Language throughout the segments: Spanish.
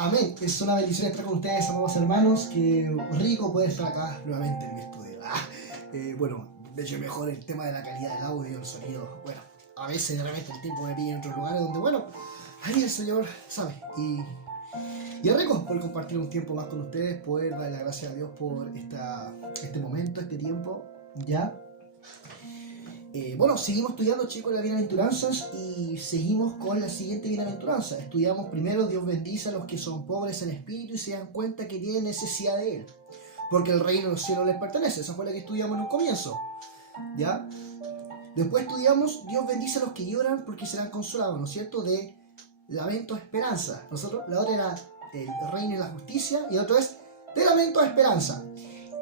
Amén. Es una bendición estar con ustedes, amados hermanos. Qué rico poder estar acá nuevamente en mi estudio. Bueno, de hecho mejor el tema de la calidad del audio, el sonido. Bueno, a veces de repente el tiempo me pide en otros lugares donde, bueno, ahí el Señor sabe. Y es rico poder compartir un tiempo más con ustedes, poder darle la gracia a Dios por este momento, este tiempo, ¿ya? Bueno, seguimos estudiando, chicos, las bienaventuranzas y seguimos con la siguiente bienaventuranza. Estudiamos primero: Dios bendice a los que son pobres en espíritu y se dan cuenta que tienen necesidad de Él, porque el reino de los cielos les pertenece. Esa fue la que estudiamos en un comienzo, ¿ya? Después estudiamos: Dios bendice a los que lloran porque serán consolados, ¿no es cierto? De lamento a esperanza. Nosotros, la otra era el reino y la justicia, y la otra es de lamento a esperanza.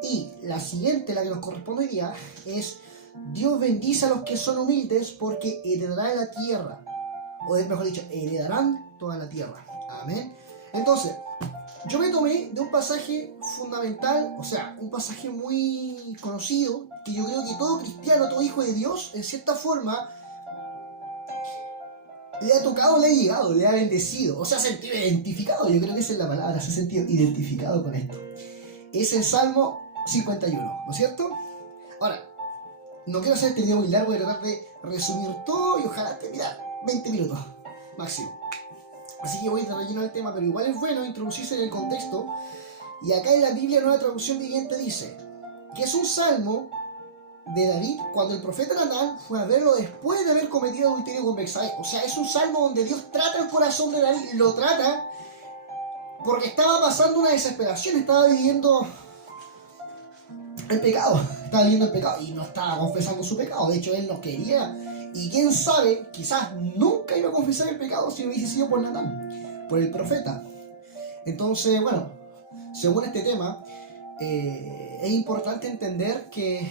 Y la siguiente, la que nos corresponde hoy día, es: Dios bendice a los que son humildes porque heredarán la tierra, o mejor dicho, heredarán toda la tierra. Amén. Entonces, yo me tomé de un pasaje fundamental, o sea, un pasaje muy conocido, que yo creo que todo cristiano, todo hijo de Dios, en cierta forma, le ha tocado, le ha llegado, le ha bendecido, o sea, se ha sentido identificado. Yo creo que esa es la palabra, se ha sentido identificado con esto. Es el Salmo 51, ¿no es cierto? Ahora, no quiero hacer este video muy largo, voy a tratar de resumir todo y ojalá terminar 20 minutos máximo. Así que voy a tratar de llenar el tema, pero igual es bueno introducirse en el contexto. Y acá en la Biblia Nueva Traducción Viviente dice que es un salmo de David cuando el profeta Natán fue a verlo después de haber cometido adulterio con Betsabé. O sea, es un salmo donde Dios trata el corazón de David, lo trata porque estaba pasando una desesperación, estaba viviendo el pecado, estaba viviendo el pecado y no estaba confesando su pecado. De hecho, él no quería, y quién sabe, quizás nunca iba a confesar el pecado si no hubiese sido por Natán, por el profeta. Entonces, bueno, según este tema, es importante entender que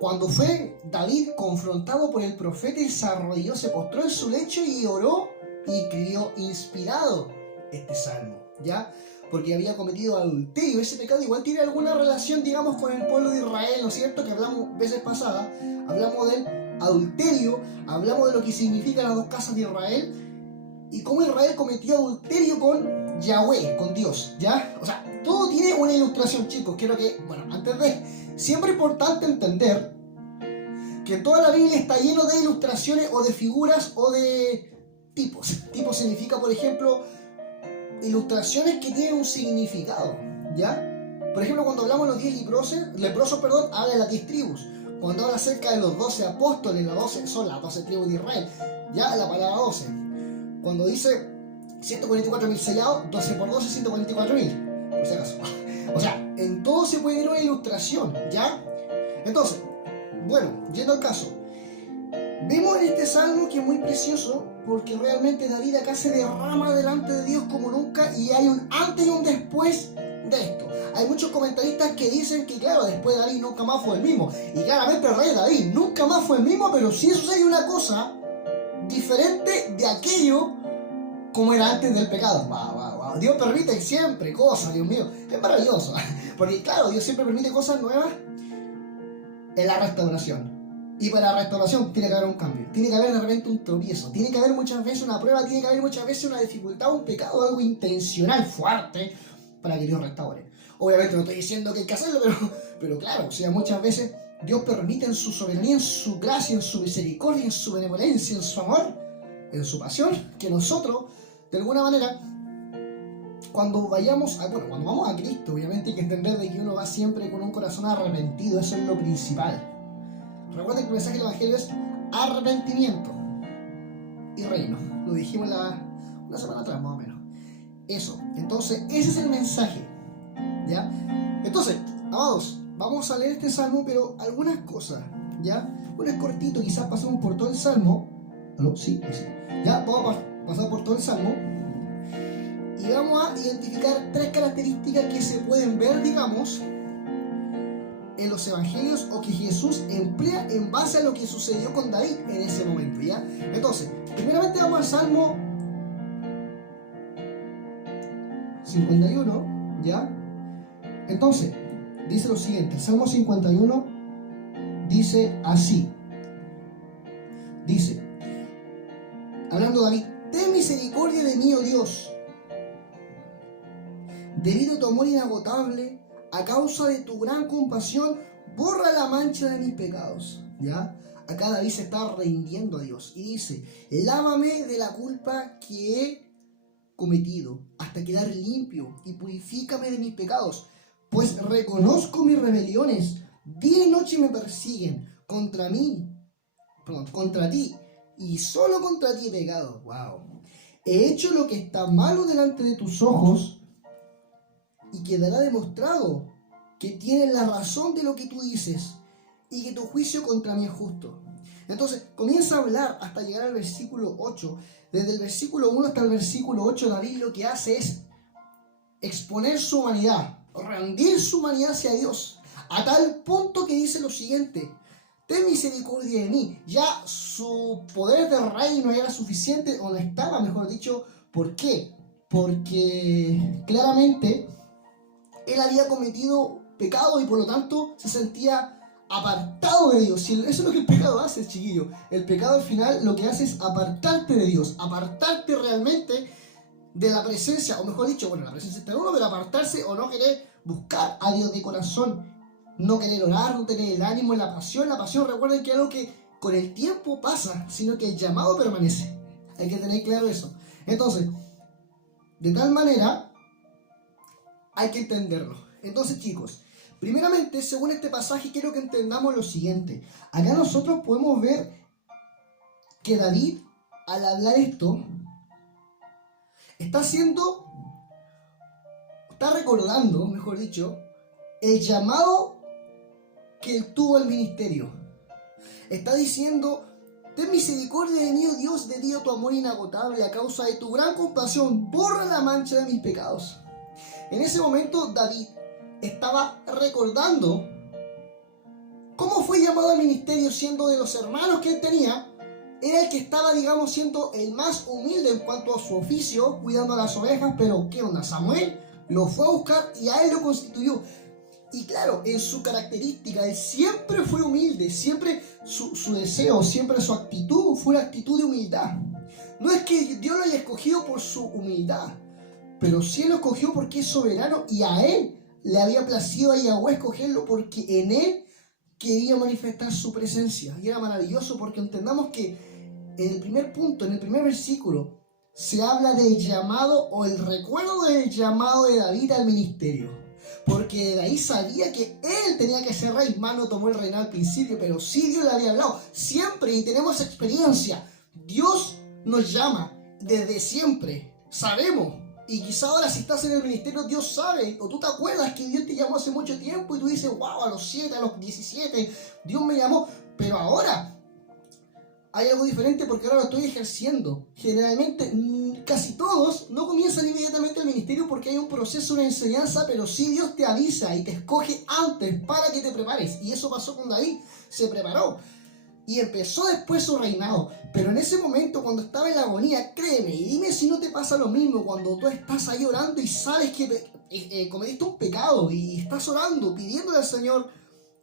cuando fue David confrontado por el profeta, él se arrodilló, se postró en su lecho y oró y escribió inspirado este salmo, ¿ya? Porque había cometido adulterio. Ese pecado igual tiene alguna relación, digamos, con el pueblo de Israel, ¿no es cierto? Que hablamos veces pasadas, hablamos del adulterio, hablamos de lo que significan las dos casas de Israel y cómo Israel cometió adulterio con Yahweh, con Dios, ¿ya? O sea, todo tiene una ilustración, chicos. Quiero que, bueno, antes de... Siempre es importante entender que toda la Biblia está lleno de ilustraciones o de figuras o de tipos. Tipo significa, por ejemplo, ilustraciones que tienen un significado, ¿ya? Por ejemplo, cuando hablamos de los 10 leprosos, habla de las 10 tribus. Cuando habla acerca de los 12 apóstoles, las 12 son las 12 tribus de Israel, ya la palabra 12. Cuando dice 144.000 sellados, 12 por 12, 144.000, por si acaso. O sea, en todo se puede ver una ilustración, ¿ya? Entonces, bueno, yendo al caso, vemos en este salmo que es muy precioso porque realmente David acá se derrama delante de Dios como nunca y hay un antes y un después de esto. Hay muchos comentaristas que dicen que, claro, después David nunca más fue el mismo. Y claramente el rey David nunca más fue el mismo, pero sí sucede una cosa diferente de aquello como era antes del pecado. Wow. Dios permite siempre cosas, Dios mío. Es maravilloso. Porque, claro, Dios siempre permite cosas nuevas en la restauración. Y para la restauración tiene que haber un cambio. Tiene que haber de repente un tropiezo. Tiene que haber muchas veces una prueba. Tiene que haber muchas veces una dificultad, un pecado, algo intencional, fuerte, para que Dios restaure. Obviamente no estoy diciendo que hay que hacerlo, pero claro, o sea, muchas veces Dios permite en su soberanía, en su gracia, en su misericordia, en su benevolencia, en su amor, en su pasión, que nosotros, de alguna manera, cuando vamos a Cristo, obviamente hay que entender de que uno va siempre con un corazón arrepentido. Eso es lo principal. Recuerden que el mensaje del Evangelio es arrepentimiento y reino. Lo dijimos una semana atrás, más o menos. Eso. Entonces, ese es el mensaje, ¿ya? Entonces, amados, vamos a leer este salmo, pero algunas cosas, ¿ya? Bueno, es cortito, quizás pasemos por todo el salmo. ¿No? Sí, sí. Ya, vamos a pasar por todo el salmo. Y vamos a identificar 3 características que se pueden ver, digamos, en los evangelios o que Jesús emplea en base a lo que sucedió con David en ese momento, ¿ya? Entonces, primeramente vamos al Salmo 51, ¿ya? Entonces, dice lo siguiente, el Salmo 51 dice así. Dice, hablando David: ten misericordia de mí, oh Dios, debido a tu amor inagotable, a causa de tu gran compasión, borra la mancha de mis pecados. ¿Ya? Acá David se está rindiendo a Dios y dice: lávame de la culpa que he cometido hasta quedar limpio y purifícame de mis pecados, pues reconozco mis rebeliones. Día y noche me persiguen. Contra ti, y solo contra ti he pecado. Wow. He hecho lo que está malo delante de tus ojos, y quedará demostrado que tienes la razón de lo que tú dices, y que tu juicio contra mí es justo. Entonces comienza a hablar hasta llegar al versículo 8. Desde el versículo 1 hasta el versículo 8, David lo que hace es exponer su humanidad, rendir su humanidad hacia Dios, a tal punto que dice lo siguiente: ten misericordia de mí. Ya su poder de reino ya era suficiente, o no estaba, mejor dicho. ¿Por qué? Porque claramente él había cometido pecado y por lo tanto se sentía apartado de Dios. Y eso es lo que el pecado hace, chiquillo. El pecado al final lo que hace es apartarte de Dios, apartarte realmente de la presencia, o mejor dicho, bueno, la presencia está en uno, pero apartarse o no querer buscar a Dios de corazón, no querer orar, no tener el ánimo, la pasión. Recuerden que es algo que con el tiempo pasa, sino que el llamado permanece. Hay que tener claro eso. Entonces, de tal manera, hay que entenderlo. Entonces, chicos, primeramente, según este pasaje, quiero que entendamos lo siguiente. Acá nosotros podemos ver que David, al hablar esto, está recordando, mejor dicho, el llamado que él tuvo al ministerio. Está diciendo: ten misericordia de mí, oh Dios, debido a tu amor inagotable, a causa de tu gran compasión, borra la mancha de mis pecados. En ese momento David estaba recordando cómo fue llamado al ministerio, siendo de los hermanos que él tenía, era el que estaba, digamos, siendo el más humilde en cuanto a su oficio, cuidando a las ovejas. Pero ¿qué onda? Samuel lo fue a buscar y a él lo constituyó. Y claro, en su característica, él siempre fue humilde, siempre su deseo, siempre su actitud fue una actitud de humildad. No es que Dios lo haya escogido por su humildad, pero sí él lo escogió porque es soberano, y a él le había placido a Yahweh escogerlo porque en él quería manifestar su presencia. Y era maravilloso porque entendamos que en el primer punto, en el primer versículo, se habla del llamado, o el recuerdo del llamado de David al ministerio. Porque David sabía que él tenía que ser rey. No tomó el reinado al principio, pero sí Dios le había hablado. Siempre, y tenemos experiencia, Dios nos llama desde siempre. Sabemos. Y quizá ahora, si estás en el ministerio, Dios sabe, o tú te acuerdas que Dios te llamó hace mucho tiempo y tú dices: wow, a los 7, a los 17, Dios me llamó. Pero ahora hay algo diferente porque ahora lo estoy ejerciendo. Generalmente, casi todos no comienzan inmediatamente el ministerio porque hay un proceso, una enseñanza, pero sí Dios te avisa y te escoge antes para que te prepares. Y eso pasó con David, se preparó y empezó después su reinado. Pero en ese momento, cuando estaba en la agonía, créeme, y dime si no te pasa lo mismo, cuando tú estás ahí orando y sabes que cometiste un pecado y estás orando, pidiéndole al Señor,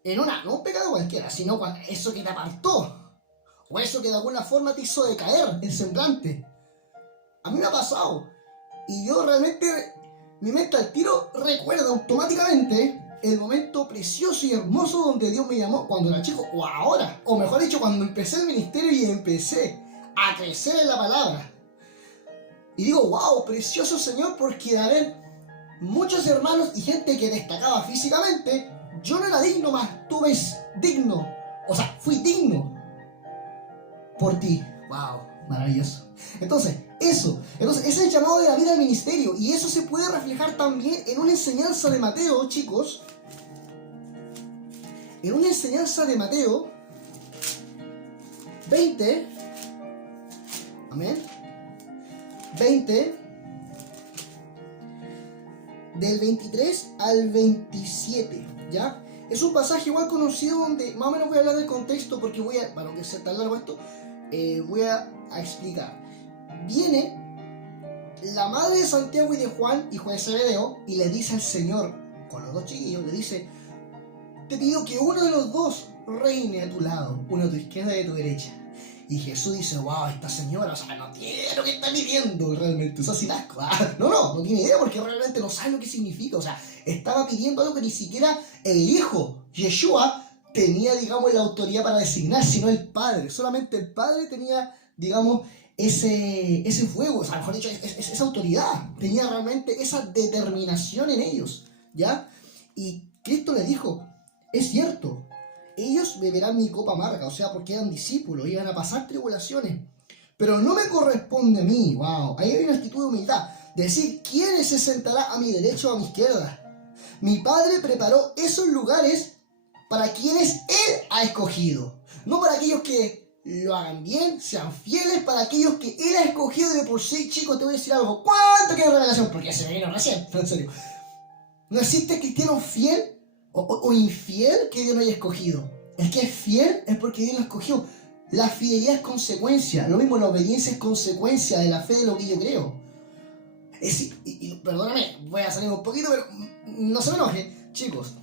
no un pecado cualquiera, sino eso que te apartó, o eso que de alguna forma te hizo decaer el semblante. A mí me ha pasado. Y yo realmente, mi mente al tiro recuerda automáticamente el momento precioso y hermoso donde Dios me llamó cuando era chico, o ahora, o mejor dicho, cuando empecé el ministerio y empecé a crecer en la palabra. Y digo: wow, precioso Señor, porque de haber muchos hermanos y gente que destacaba físicamente, yo no era digno, más tú ves digno. O sea, fui digno por ti. Wow, maravilloso. Entonces, ese es el llamado de David al ministerio, y eso se puede reflejar también en una enseñanza de Mateo, chicos. En una enseñanza de Mateo 20, amén, 20, del 23 al 27, ¿ya? Es un pasaje igual conocido donde más o menos voy a hablar del contexto porque para que sea tan largo esto, voy a explicar. Viene la madre de Santiago y de Juan, hijo de Zebedeo, y le dice al Señor, con los dos chiquillos, le dice: te pido que uno de los dos reine a tu lado, uno a tu izquierda y a tu derecha. Y Jesús dice, wow, esta señora, o sea, no tiene idea de lo que está pidiendo realmente, o sea, sin asco. No tiene idea porque realmente no sabe lo que significa, o sea, estaba pidiendo algo que ni siquiera el hijo, Yeshua, tenía, digamos, la autoridad para designar, sino el Padre. Solamente el Padre tenía, digamos, ese fuego, o sea, mejor dicho, esa autoridad, tenía realmente esa determinación en ellos, ¿ya? Y Cristo les dijo, es cierto, ellos beberán mi copa amarga, o sea, porque eran discípulos, iban a pasar tribulaciones, pero no me corresponde a mí, wow, ahí hay una actitud de humildad, decir, ¿quién se sentará a mi derecha o a mi izquierda? Mi Padre preparó esos lugares para quienes Él ha escogido, no para aquellos que lo hagan bien, sean fieles, para aquellos que Él ha escogido de por sí. Chicos, te voy a decir algo, ¿cuánto queda revelación? Porque se me vino recién, en serio. No existe cristiano fiel o infiel que Dios no haya escogido. El que es fiel es porque Dios lo escogió. La fidelidad es consecuencia. Lo mismo, la obediencia es consecuencia de la fe de lo que yo creo. Perdóname, voy a salir un poquito, pero no se me enojen. Chicos,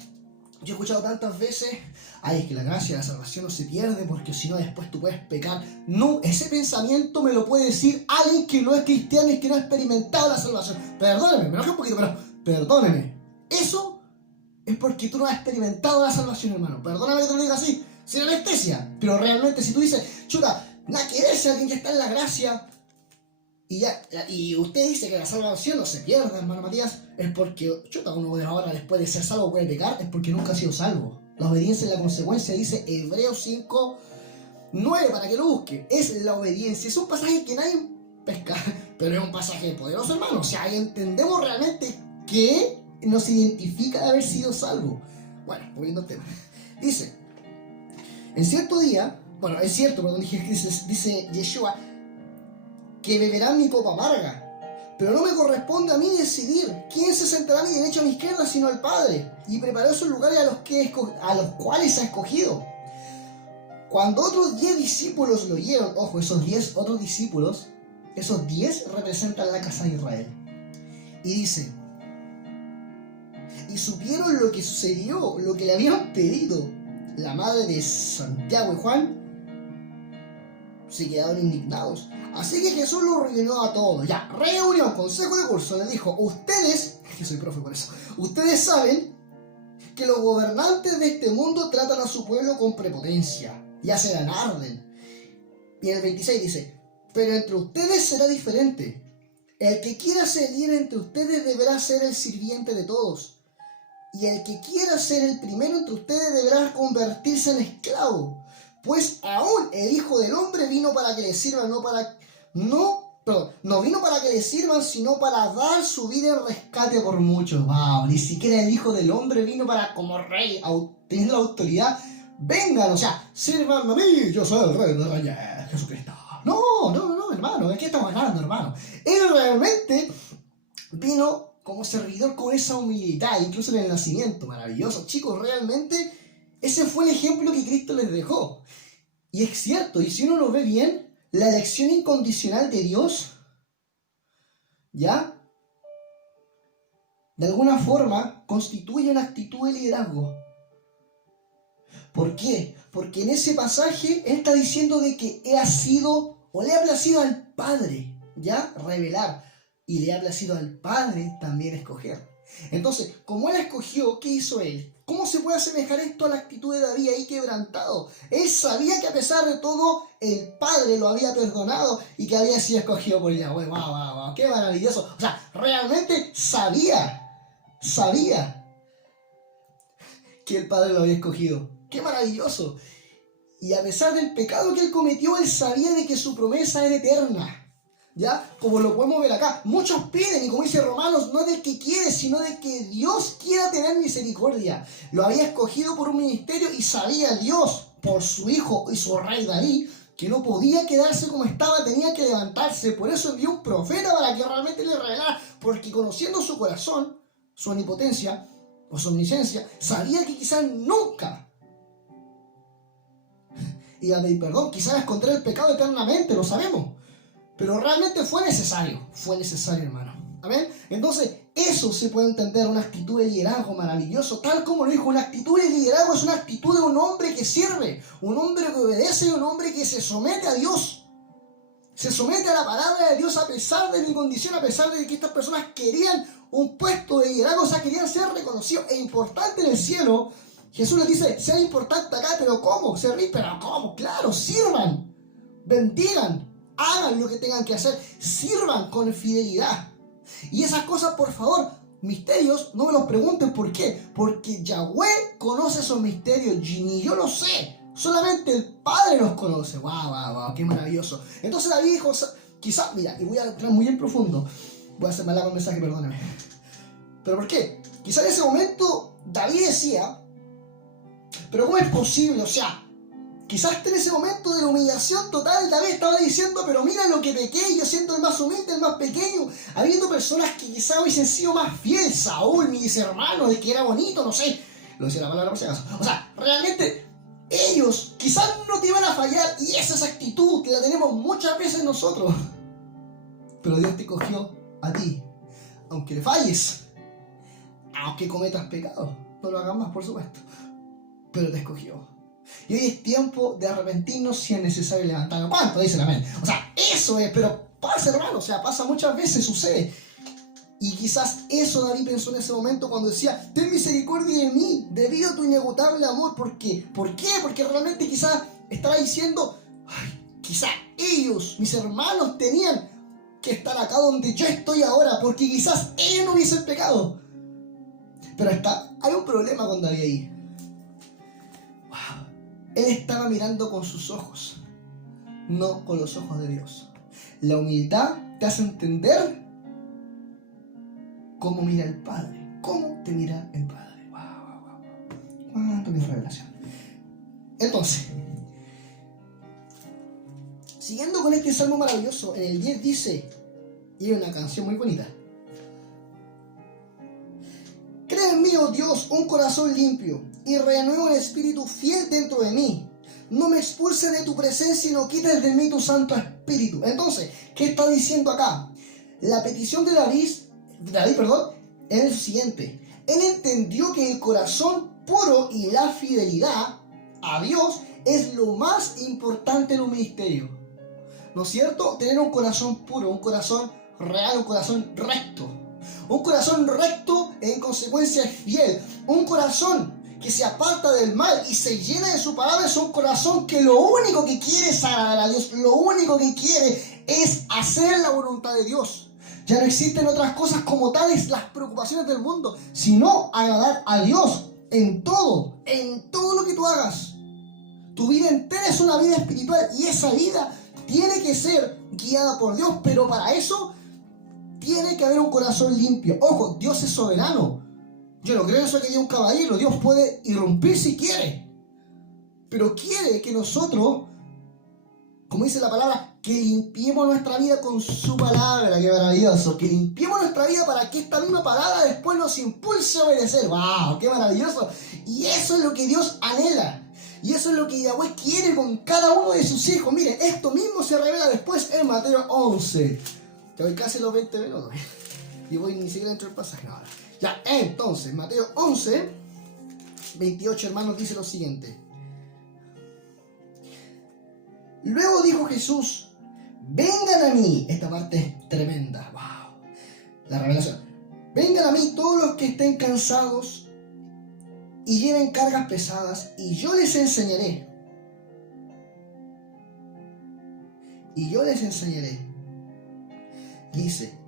yo he escuchado tantas veces, ay, es que la gracia de la salvación no se pierde porque si no después tú puedes pecar. No, ese pensamiento me lo puede decir alguien que no es cristiano y que no ha experimentado la salvación. Perdóneme, me enojé un poquito, pero perdóneme. Eso es porque tú no has experimentado la salvación, hermano. Perdóname que te lo diga así, sin anestesia. Pero realmente si tú dices, chuta, nada que ver si alguien ya está en la gracia y usted dice que la salvación no se pierde, hermano Matías, es porque, chuta, uno de ahora después de ser salvo puede pecar, es porque nunca ha sido salvo. La obediencia es la consecuencia, dice Hebreos 5:9, para que lo busque. Es la obediencia. Es un pasaje que nadie pesca, pero es un pasaje poderoso, hermano. O sea, ahí entendemos realmente que nos identifica de haber sido salvo. Bueno, volviendo al tema. Dice, en cierto día, bueno, es cierto, perdón, dice Yeshua, que beberán mi copa amarga, pero no me corresponde a mí decidir quién se sentará a mi derecha o a mi izquierda, sino al Padre, y preparó esos lugares a los cuales ha escogido. Cuando otros 10 discípulos lo oyeron, ojo, esos 10 otros discípulos, esos 10 representan la casa de Israel. Y dice, y supieron lo que sucedió, lo que le habían pedido. La madre de Santiago y Juan se quedaron indignados. Así que Jesús los reunió a todos. Ya, reunión, consejo de curso. Les dijo, ustedes, que soy profe por eso, ustedes saben que los gobernantes de este mundo tratan a su pueblo con prepotencia y se ganarden. Y en el 26 dice, pero entre ustedes será diferente. El que quiera ser líder entre ustedes deberá ser el sirviente de todos. Y el que quiera ser el primero entre ustedes deberá convertirse en esclavo. Pues aún el Hijo del Hombre vino para que le sirvan, no vino para que le sirvan, sino para dar su vida en rescate por muchos. Wow, ni siquiera el Hijo del Hombre vino para, como rey, tener la autoridad. Vengan, o sea, sírvanme a mí, yo soy el rey de reyes, Jesucristo. No, hermano, ¿de qué estamos hablando, hermano? Él realmente vino como servidor con esa humildad, incluso en el nacimiento, maravilloso. Chicos, realmente ese fue el ejemplo que Cristo les dejó. Y es cierto, y si uno lo ve bien, la elección incondicional de Dios, ¿ya? De alguna forma constituye una actitud de liderazgo. ¿Por qué? Porque en ese pasaje Él está diciendo de que Él ha sido, o le ha placido al Padre, ¿ya? Revelar. Y le ha placido al Padre también escoger. Entonces, como Él escogió, ¿qué hizo Él? ¿Cómo se puede asemejar esto a la actitud de David ahí quebrantado? Él sabía que a pesar de todo, el Padre lo había perdonado y que había sido escogido por Yahweh. ¡Wow! ¡Qué maravilloso! O sea, realmente sabía que el Padre lo había escogido. ¡Qué maravilloso! Y a pesar del pecado que Él cometió, Él sabía de que su promesa era eterna. ¿Ya? Como lo podemos ver acá. Muchos piden, y como dice Romanos, no del que quiere, sino de que Dios quiera tener misericordia. Lo había escogido por un ministerio y sabía Dios, por su hijo y su rey David, que no podía quedarse como estaba, tenía que levantarse. Por eso envió un profeta para que realmente le revelara, porque conociendo su corazón, su omnipotencia o su omnisciencia, sabía que quizás nunca iba a pedir perdón, quizás esconder el pecado eternamente, lo sabemos. Pero realmente fue necesario, hermano. Amén. Entonces, eso se puede entender, una actitud de liderazgo maravilloso, tal como lo dijo, una actitud de liderazgo es una actitud de un hombre que sirve, un hombre que obedece y un hombre que se somete a Dios. Se somete a la palabra de Dios a pesar de mi condición, a pesar de que estas personas querían un puesto de liderazgo, o sea, querían ser reconocidos e importantes en el cielo. Jesús les dice, sean importantes acá, pero ¿cómo? Servir, pero ¿cómo? Claro, sirvan, bendigan, hagan lo que tengan que hacer, sirvan con fidelidad. Y esas cosas, por favor, misterios, no me los pregunten por qué. Porque Yahweh conoce esos misterios, ni yo lo sé. Solamente el Padre los conoce. Wow, qué maravilloso. Entonces David dijo, quizás, mira, y voy a entrar muy en profundo. Voy a hacer mal con el mensaje, perdóname. ¿Pero por qué? Quizás en ese momento David decía, pero ¿cómo es posible? O sea, quizás en ese momento de la humillación total, David estaba diciendo, pero mira lo que pequé, yo siendo el más humilde, el más pequeño, habiendo personas que quizás hubiesen sido más fieles, Saúl, mis hermanos, el que era bonito, no sé, lo decía la palabra por si acaso. O sea, realmente, ellos quizás no te iban a fallar, y esa es actitud que la tenemos muchas veces nosotros. Pero Dios te cogió a ti, aunque le falles, aunque cometas pecados, no lo hagas más, por supuesto, pero te escogió. Y hoy es tiempo de arrepentirnos si es necesario levantarnos. ¿Cuánto dicen amén? O sea, eso es, pero pasa, hermano, o sea, pasa muchas veces, sucede. Y quizás eso David pensó en ese momento cuando decía, ten misericordia de mí, debido a tu inagotable amor. ¿Por qué? Porque realmente quizás estaba diciendo, ay, quizás ellos, mis hermanos, tenían que estar acá donde yo estoy ahora, porque quizás ellos no hubiesen pecado. Pero hay un problema con David ahí. Él estaba mirando con sus ojos, no con los ojos de Dios. La humildad te hace entender cómo mira el Padre, cómo te mira el Padre. Cuánto mi revelación. Entonces, siguiendo con este salmo maravilloso, en el 10 dice, y es una canción muy bonita: crea en mí, oh Dios, un corazón limpio, y renueva un espíritu fiel dentro de mí. No me expulses de tu presencia y no quites de mí tu santo espíritu. Entonces, ¿qué está diciendo acá? La petición de David, es el siguiente. Él entendió que el corazón puro y la fidelidad a Dios es lo más importante en un ministerio. ¿No es cierto? Tener un corazón puro, un corazón real, un corazón recto. Un corazón recto en consecuencia es fiel. Un corazón que se aparta del mal y se llena de su palabra es un corazón que lo único que quiere es agradar a Dios. Lo único que quiere es hacer la voluntad de Dios. Ya no existen otras cosas como tales las preocupaciones del mundo, sino agradar a Dios en todo lo que tú hagas. Tu vida entera es una vida espiritual y esa vida tiene que ser guiada por Dios, pero para eso tiene que haber un corazón limpio. Ojo, Dios es soberano. Yo no creo en eso que haya un caballero. Dios puede irrumpir si quiere. Pero quiere que nosotros, como dice la palabra, que limpiemos nuestra vida con su palabra. ¡Qué maravilloso! Que limpiemos nuestra vida para que esta misma palabra después nos impulse a obedecer. ¡Wow! ¡Qué maravilloso! Y eso es lo que Dios anhela. Y eso es lo que Yahweh quiere con cada uno de sus hijos. Miren, esto mismo se revela después en Mateo 11. Te voy casi los 20 minutos. Y voy ni siquiera dentro del pasaje ahora. Ya, entonces, Mateo 11, 28, hermanos, dice lo siguiente. Luego dijo Jesús, vengan a mí. Esta parte es tremenda. Wow. La revelación. Vengan a mí todos los que estén cansados y lleven cargas pesadas, y yo les enseñaré. Y yo les enseñaré. Dice,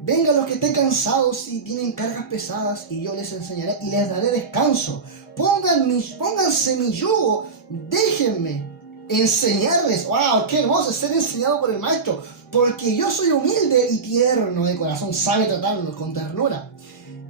vengan los que estén cansados y tienen cargas pesadas, y yo les enseñaré y les daré descanso. Pónganse mi yugo, déjenme enseñarles. ¡Wow! ¡Qué hermoso es ser enseñado por el Maestro! Porque yo soy humilde y tierno de corazón, sabe tratarnos con ternura.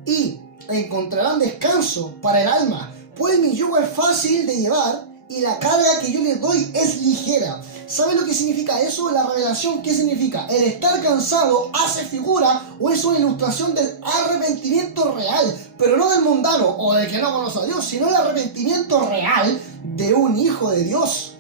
Y encontrarán descanso para el alma, pues mi yugo es fácil de llevar y la carga que yo les doy es ligera. ¿Saben lo que significa eso? La revelación, ¿qué significa? El estar cansado hace figura o es una ilustración del arrepentimiento real, pero no del mundano o del que no conoce a Dios, sino el arrepentimiento real de un hijo de Dios,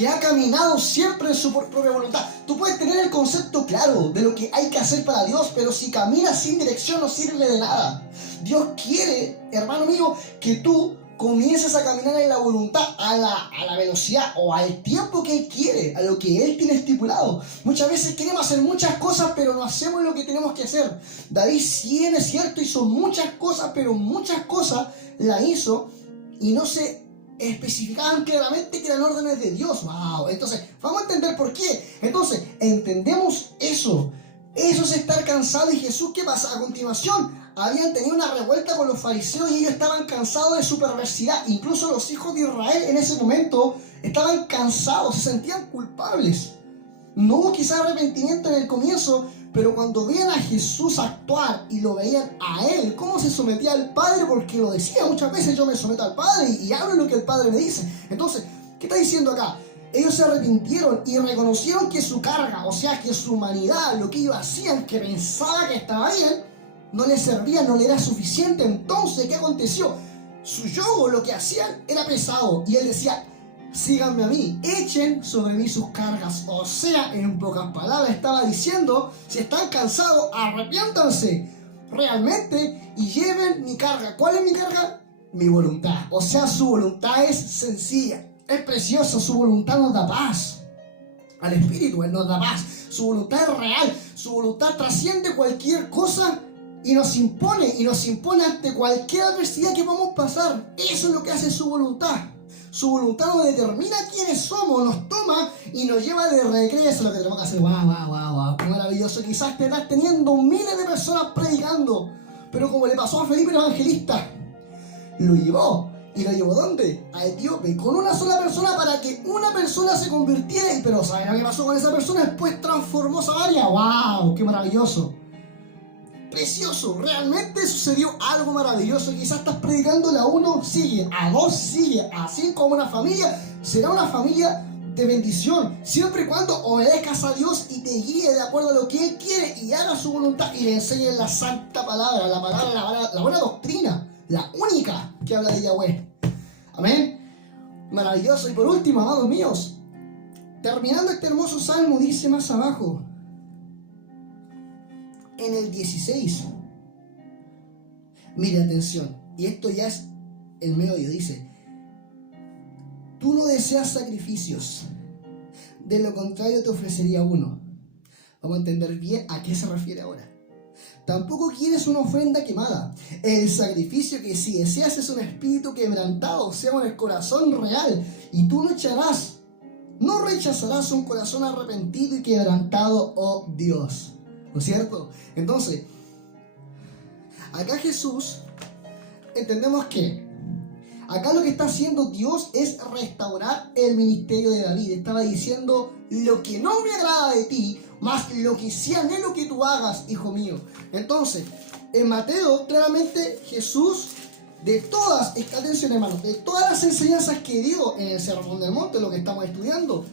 que ha caminado siempre en su propia voluntad. Tú puedes tener el concepto claro de lo que hay que hacer para Dios, pero si caminas sin dirección no sirve de nada. Dios quiere, hermano mío, que tú comiences a caminar en la voluntad, a la velocidad o al tiempo que Él quiere, a lo que Él tiene estipulado. Muchas veces queremos hacer muchas cosas, pero no hacemos lo que tenemos que hacer. David, si bien es cierto, hizo muchas cosas, pero muchas cosas las hizo y no se especificaban claramente que eran órdenes de Dios. ¡Wow! Entonces, vamos a entender por qué. Entonces, entendemos eso. Eso es estar cansado. ¿Y Jesús qué pasa? A continuación, habían tenido una revuelta con los fariseos y ellos estaban cansados de su perversidad. Incluso los hijos de Israel en ese momento estaban cansados, se sentían culpables. No hubo quizás arrepentimiento en el comienzo, pero cuando veían a Jesús actuar y lo veían a Él, cómo se sometía al Padre, porque lo decía muchas veces, yo me someto al Padre y hablo lo que el Padre me dice. Entonces, ¿qué está diciendo acá? Ellos se arrepintieron y reconocieron que su carga, o sea, que su humanidad, lo que ellos hacían, que pensaba que estaba bien, no les servía, no le era suficiente. Entonces, ¿qué aconteció? Su yugo, lo que hacían, era pesado. Y Él decía, síganme a mí, echen sobre mí sus cargas. O sea, en pocas palabras estaba diciendo, si están cansados, arrepiéntanse realmente y lleven mi carga. ¿Cuál es mi carga? Mi voluntad. O sea, su voluntad es sencilla, es preciosa, su voluntad nos da paz. Al Espíritu, Él nos da paz. Su voluntad es real, su voluntad trasciende cualquier cosa y nos impone ante cualquier adversidad que vamos a pasar. Eso es lo que hace su voluntad. Su voluntad nos determina quiénes somos, nos toma y nos lleva de regreso a lo que tenemos que hacer. ¡Wow! ¡Qué maravilloso! Quizás te estás teniendo miles de personas predicando, pero como le pasó a Felipe el Evangelista, lo llevó. ¿Y lo llevó dónde? A Etíope, con una sola persona para que una persona se convirtiera. Pero ¿saben lo que pasó con esa persona? Después transformó Samaria. ¡Wow! ¡Qué maravilloso! Precioso, realmente sucedió algo maravilloso. Quizás estás predicándole a uno, sigue, a dos, sigue, así como una familia. Será una familia de bendición, siempre y cuando obedezcas a Dios y te guíe de acuerdo a lo que Él quiere y haga su voluntad y le enseñe la santa palabra, la buena doctrina, la única que habla de Yahweh. Amén. Maravilloso. Y por último, amados míos, terminando este hermoso salmo, dice más abajo, en el 16, mire, atención, y esto ya es el meollo, dice, tú no deseas sacrificios, de lo contrario te ofrecería uno. Vamos a entender bien a qué se refiere ahora. Tampoco quieres una ofrenda quemada. El sacrificio que si deseas es un espíritu quebrantado, o sea, un corazón real, y tú no rechazarás un corazón arrepentido y quebrantado, oh Dios. ¿No es cierto? Entonces, acá Jesús, entendemos que acá lo que está haciendo Dios es restaurar el ministerio de David. Estaba diciendo, lo que no me agrada de ti, más lo que sí anhelo que tú hagas, hijo mío. Entonces, en Mateo, claramente Jesús, de todas, atención hermanos, de todas las enseñanzas que dio en el Sermón del Monte, lo que estamos estudiando,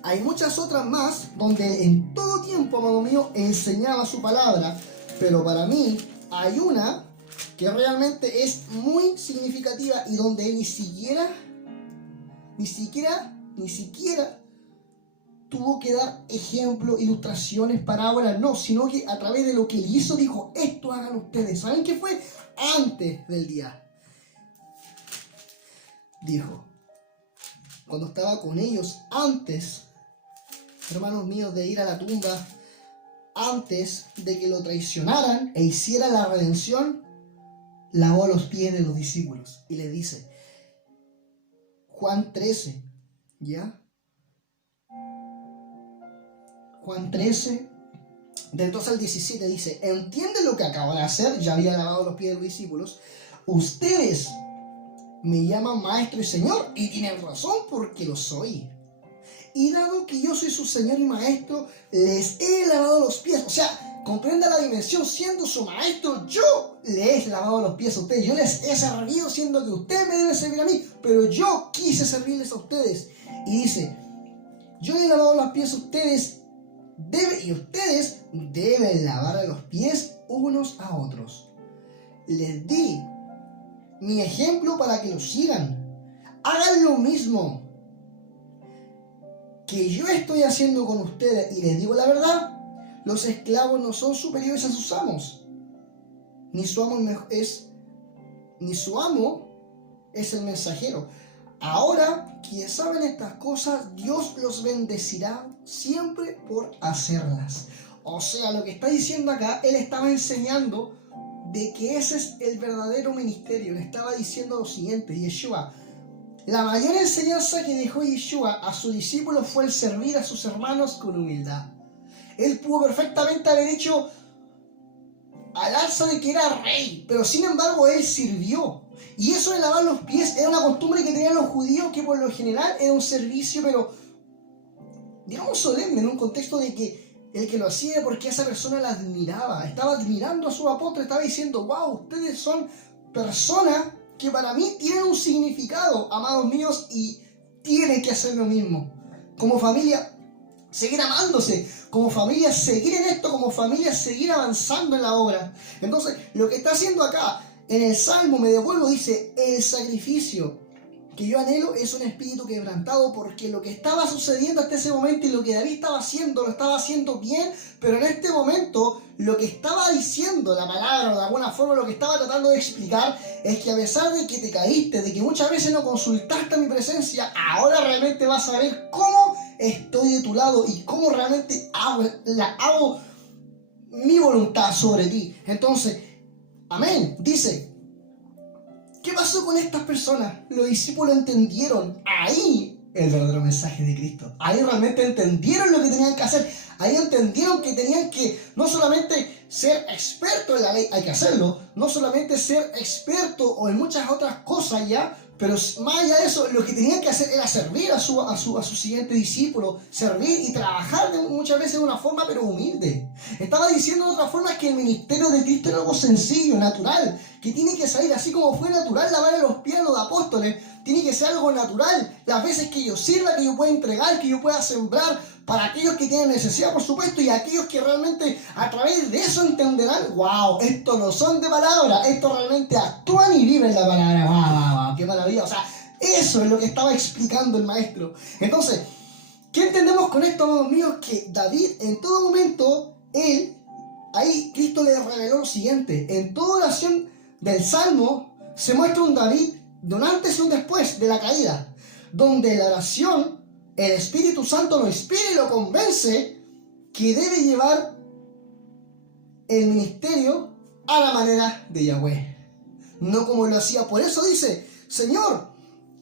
hay muchas otras más donde en todo tiempo, amado mío, enseñaba su palabra, pero para mí hay una que realmente es muy significativa y donde él ni siquiera tuvo que dar ejemplo, ilustraciones, parábolas, no, sino que a través de lo que él hizo dijo, esto hagan ustedes. ¿Saben qué fue? Antes del día. Dijo, cuando estaba con ellos, antes, hermanos míos, de ir a la tumba, antes de que lo traicionaran e hiciera la redención, lavó los pies de los discípulos y le dice, Juan 13, ¿ya? Juan 13, del 2 al 17 dice, ¿entienden lo que acabo de hacer? Ya había lavado los pies de los discípulos. Ustedes me llaman maestro y señor y tienen razón porque lo soy. Y dado que yo soy su señor y maestro, les he lavado los pies. O sea, comprenda la dimensión, siendo su maestro, yo les he lavado los pies a ustedes. Yo les he servido, siendo que ustedes me deben servir a mí, pero yo quise servirles a ustedes. Y dice, yo les he lavado los pies a ustedes, y ustedes deben lavar los pies unos a otros. Les di mi ejemplo para que lo sigan. Hagan lo mismo. que yo estoy haciendo con ustedes y les digo la verdad, los esclavos no son superiores a sus amos, ni su amo es el mensajero. Ahora, quienes saben estas cosas, Dios los bendecirá siempre por hacerlas. O sea, lo que está diciendo acá, él estaba enseñando de que ese es el verdadero ministerio. Le estaba diciendo lo siguiente, Yeshua: la mayor enseñanza que dejó Yeshua a sus discípulos fue el servir a sus hermanos con humildad. Él pudo perfectamente haber hecho al alza de que era rey, pero sin embargo él sirvió. Y eso de lavar los pies era una costumbre que tenían los judíos, que por lo general era un servicio, pero digamos solemne, en un contexto de que el que lo hacía era porque esa persona la admiraba, estaba admirando a su apóstol, estaba diciendo: wow, ustedes son personas que para mí tienen un significado, amados míos, y tienen que hacer lo mismo. Como familia, seguir amándose, como familia, seguir en esto, como familia, seguir avanzando en la obra. Entonces, lo que está haciendo acá, en el Salmo, me devuelvo, dice: el sacrificio que yo anhelo es un espíritu quebrantado, porque lo que estaba sucediendo hasta ese momento y lo que David estaba haciendo, lo estaba haciendo bien, pero en este momento lo que estaba diciendo la palabra, o de alguna forma lo que estaba tratando de explicar, es que a pesar de que te caíste, de que muchas veces no consultaste mi presencia, ahora realmente vas a ver cómo estoy de tu lado y cómo realmente hago mi voluntad sobre ti. Entonces, amén, dice: ¿qué pasó con estas personas? Los discípulos entendieron ahí el verdadero mensaje de Cristo. Ahí realmente entendieron lo que tenían que hacer. Ahí entendieron que tenían que no solamente ser expertos en la ley, hay que hacerlo. No solamente ser expertos o en muchas otras cosas ya, pero más allá de eso, lo que tenían que hacer era servir a su siguiente discípulo, servir y trabajar muchas veces de una forma pero humilde. Estaba diciendo de otra forma que el ministerio de Cristo era algo sencillo, natural, que tiene que salir así como fue natural lavarle los pies a los apóstoles, tiene que ser algo natural, las veces que yo sirva, que yo pueda entregar, que yo pueda sembrar, para aquellos que tienen necesidad, por supuesto, y aquellos que realmente a través de eso entenderán: wow, estos no son de palabra, estos realmente actúan y viven la palabra. Wow, qué maravilla. O sea, eso es lo que estaba explicando el maestro. Entonces, ¿qué entendemos con esto, amados míos? Que David, en todo momento, ahí Cristo le reveló lo siguiente: en toda oración del Salmo se muestra un David de un antes y un después de la caída, donde la oración, el Espíritu Santo lo inspira y lo convence que debe llevar el ministerio a la manera de Yahweh, no como lo hacía. Por eso dice: Señor,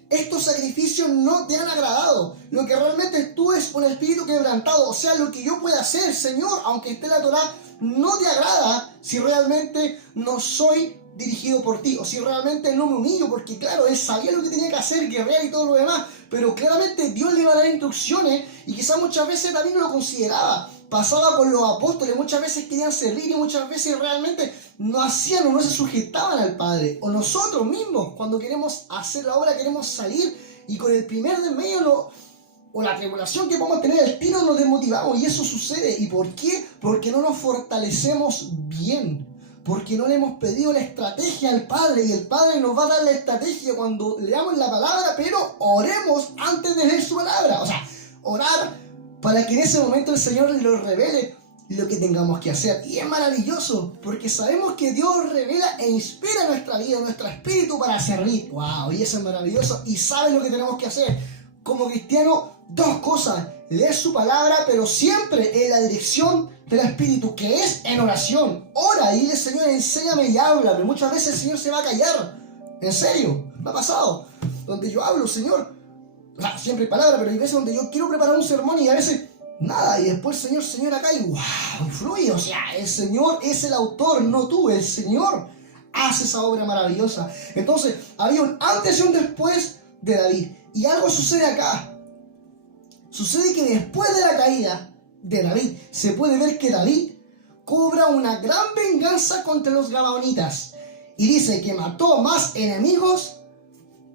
estos sacrificios no te han agradado. Lo que realmente tú es un espíritu quebrantado. O sea, lo que yo pueda hacer, Señor, aunque esté en la Torá, no te agrada si realmente no soy dirigido por ti, o si realmente no me humillo, porque claro, él sabía lo que tenía que hacer, guerrear y todo lo demás, pero claramente Dios le iba a dar instrucciones, y quizás muchas veces también no lo consideraba. Pasaba con los apóstoles, muchas veces querían servir y muchas veces realmente no hacían o no se sujetaban al Padre. O nosotros mismos, cuando queremos hacer la obra, queremos salir y con el primer de medio o la tribulación que podemos tener al tiro nos desmotivamos, y eso sucede. ¿Y por qué? Porque no nos fortalecemos bien, porque no le hemos pedido la estrategia al Padre, y el Padre nos va a dar la estrategia cuando leamos la palabra, pero oremos antes de leer su palabra. O sea, orar para que en ese momento el Señor nos revele lo que tengamos que hacer. Y es maravilloso, porque sabemos que Dios revela e inspira nuestra vida, nuestro espíritu para servir. ¡Wow! Y eso es maravilloso. Y sabe lo que tenemos que hacer. Como cristiano, dos cosas: leer su palabra, pero siempre en la dirección del Espíritu, que es en oración. Ora y dile: Señor, enséñame y háblame. Muchas veces el Señor se va a callar. En serio, me ha pasado. Donde yo hablo, Señor, o sea, siempre hay palabra, pero hay veces donde yo quiero preparar un sermón y a veces nada, y después Señor acá, y wow, fluye. O sea, el Señor es el autor, no tú. El Señor hace esa obra maravillosa. Entonces, había un antes y un después de David. Y algo sucede acá. Sucede que después de la caída de David, se puede ver que David cobra una gran venganza contra los gabaonitas. Y dice que mató más enemigos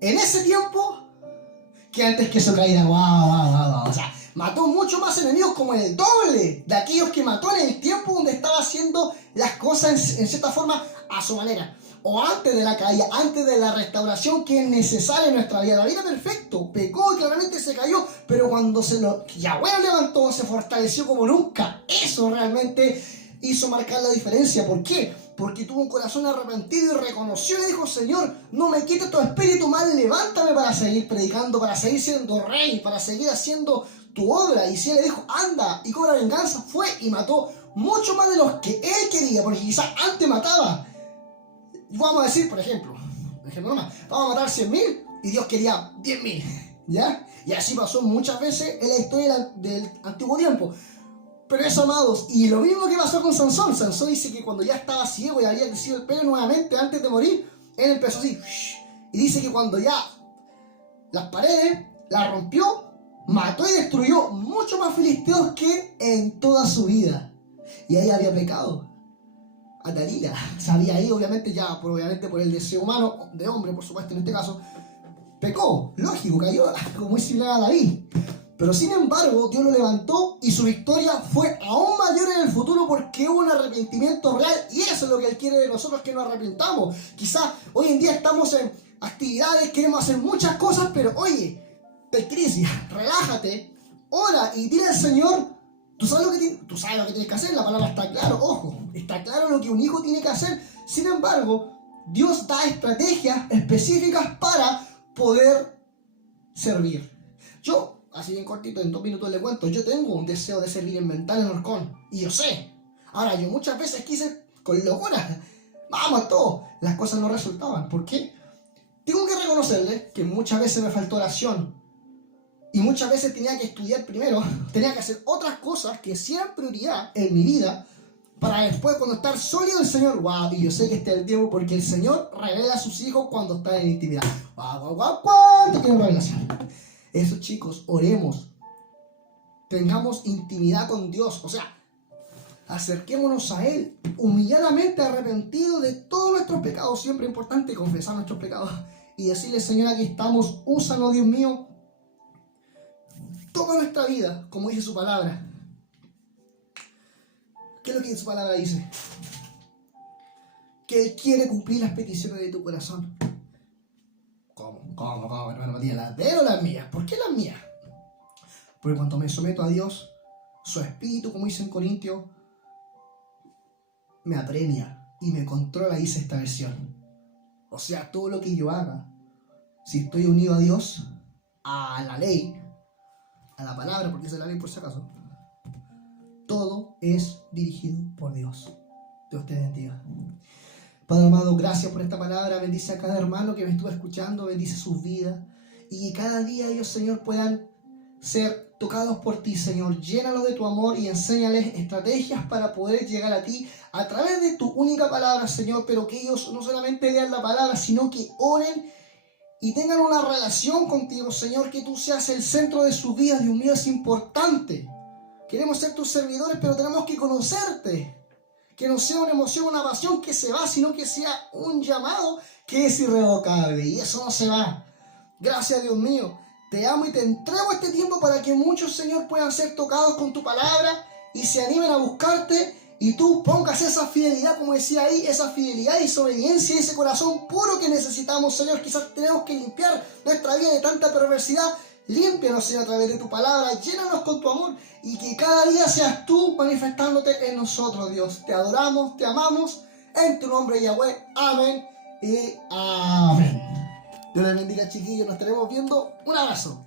en ese tiempo que antes que su caída. Wow. O sea, mató mucho más enemigos, como el doble de aquellos que mató en el tiempo donde estaba haciendo las cosas en cierta forma a su manera. o antes de la caída, antes de la restauración que es necesaria en nuestra vida. David era perfecto, pecó y claramente se cayó, pero cuando Yahweh lo levantó, se fortaleció como nunca. Eso realmente hizo marcar la diferencia. ¿Por qué? Porque tuvo un corazón arrepentido y reconoció y dijo: Señor, no me quites tu espíritu mal, levántame para seguir predicando, para seguir siendo rey, para seguir haciendo tu obra. Y si él le dijo: anda y cobra venganza, fue y mató mucho más de los que él quería, porque quizás antes mataba, vamos a decir, por ejemplo nomás, vamos a matar 100.000 y Dios quería 10.000, ¿ya? Y así pasó muchas veces en la historia del antiguo tiempo. Pero eso, amados, y lo mismo que pasó con Sansón. Sansón dice que cuando ya estaba ciego y había crecido el pelo nuevamente antes de morir, él empezó así, y dice que cuando ya las paredes las rompió, mató y destruyó mucho más filisteos que en toda su vida. Y ahí había pecado. A Dalila se había ido, obviamente por el deseo humano, de hombre por supuesto en este caso, pecó, lógico, cayó como muy similar a David. Pero sin embargo, Dios lo levantó y su victoria fue aún mayor en el futuro porque hubo un arrepentimiento real, y eso es lo que Él quiere de nosotros, que nos arrepentamos. Quizás hoy en día estamos en actividades, queremos hacer muchas cosas, pero oye, de crisis, relájate, ora y dile al Señor: tú sabes lo que tienes que hacer, la palabra está claro, ojo, está claro lo que un hijo tiene que hacer. Sin embargo, Dios da estrategias específicas para poder servir. Yo, así bien cortito, en 2 minutos le cuento, yo tengo un deseo de servir en Mental, en Orcón, y yo sé. Ahora, yo muchas veces quise, con locura, vamos a todo, las cosas no resultaban. ¿Por qué? Tengo que reconocerle que muchas veces me faltó oración, y muchas veces tenía que estudiar primero, tenía que hacer otras cosas que sean prioridad en mi vida, para después, cuando estar sólido el Señor, wow, y yo sé que este es el tiempo, porque el Señor revela a sus hijos cuando están en intimidad. ¿Cuánto tiene revelación? Eso, chicos, oremos, tengamos intimidad con Dios, o sea, acerquémonos a Él, humilladamente arrepentidos de todos nuestros pecados. Siempre es importante confesar nuestros pecados y decirle: Señor, aquí estamos, úsanos, Dios mío, toma nuestra vida, como dice su palabra. ¿Qué es lo que su palabra dice? Que Él quiere cumplir las peticiones de tu corazón. ¿Cómo, hermano Matías? ¿Las de él o las mías? ¿Por qué las mías? Porque cuando me someto a Dios, su espíritu, como dice en Corintios, me apremia y me controla, dice esta versión. O sea, todo lo que yo haga, si estoy unido a Dios, a la ley, a la palabra, porque esa es la ley por si acaso, todo es dirigido por Dios. Dios te bendiga. Padre amado, gracias por esta palabra. Bendice a cada hermano que me estuvo escuchando, bendice sus vidas, y que cada día ellos, Señor, puedan ser tocados por ti, Señor. Llénalos de tu amor y enséñales estrategias para poder llegar a ti a través de tu única palabra, Señor, pero que ellos no solamente lean la palabra, sino que oren y tengan una relación contigo, Señor, que tú seas el centro de sus vidas. Dios mío, es importante. Queremos ser tus servidores, pero tenemos que conocerte. Que no sea una emoción, una pasión que se va, sino que sea un llamado que es irrevocable. Y eso no se va. Gracias, Dios mío. Te amo y te entrego este tiempo para que muchos, Señor, puedan ser tocados con tu palabra y se animen a buscarte. Y tú pongas esa fidelidad, como decía ahí, esa fidelidad y esa obediencia y ese corazón puro que necesitamos, Señor. Quizás tenemos que limpiar nuestra vida de tanta perversidad. Límpianos, Señor, a través de tu palabra, llénanos con tu amor, y que cada día seas tú manifestándote en nosotros, Dios. Te adoramos, te amamos, en tu nombre, Yahweh. Amén y amén. Dios les bendiga, chiquillos, nos estaremos viendo. Un abrazo.